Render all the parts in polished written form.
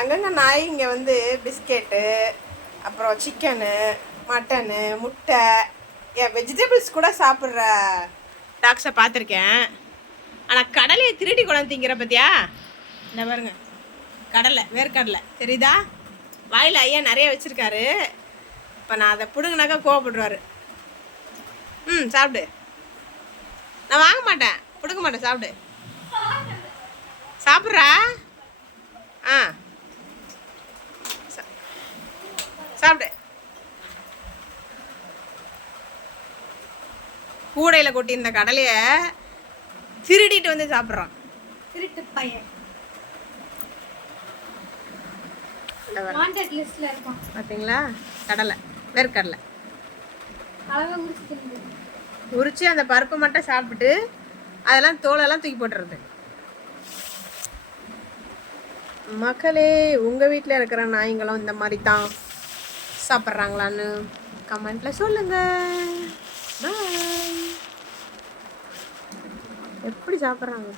அங்கங்கே நாய் இங்கே வந்து பிஸ்கெட்டு, அப்புறம் சிக்கனு, மட்டனு, முட்டை, வெஜிடபிள்ஸ் கூட சாப்பிட்ற டாக்ஸை பார்த்துருக்கேன். ஆனால் கடலையை திருடி கொண்டு திங்கிற பத்தியா? இந்த பாருங்க, கடலை, வேர்க்கடலை தெரியுதா? வாயில் ஐயா நிறைய வச்சுருக்காரு. இப்போ நான் அதை பிடுங்கினாக்கா கோவப்படுவார். சாப்பிடு. நான் வாங்க மாட்டேன், பிடுங்க மாட்டேன். சாப்பிடு. சாப்பிட்றா? ஆ சாப்பிடு. கூடையில் கொட்டி இந்த கடலையை திருடிட்டு வந்து சாப்பிட்றான். திருட்டு பையன். பார்த்தீங்களா? கடலை, வேர்க்கடலை உரிச்சு அந்த பருப்பை மட்டும் சாப்பிட்டுட்டு அதெல்லாம் தோலெல்லாம் தூக்கி போட்டுறது. மக்களே, உங்கள் வீட்டில் இருக்கிற நாய்ங்களும் இந்த மாதிரி தான் சாப்பிட்றாங்களான்னு கமெண்ட்டில் சொல்லுங்கள். பாய். எப்படி சாப்பிட்றாங்க?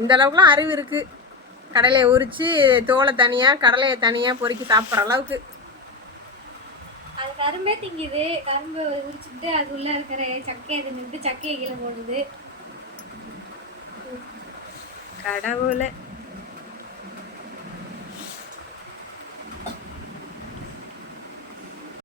இந்த அளவுக்குலாம் அறிவு இருக்குது. கடலையை உரித்து தோலை தனியாக, கடலையை தனியாக பொறுக்கி சாப்பிட்ற அளவுக்கு. அது கரும்பே திங்குது. கரும்பு உரிச்சுட்டு அது உள்ள இருக்கிற சக்கையை தின்னுட்டு சக்கையை கீழே போடுது. கடவுளை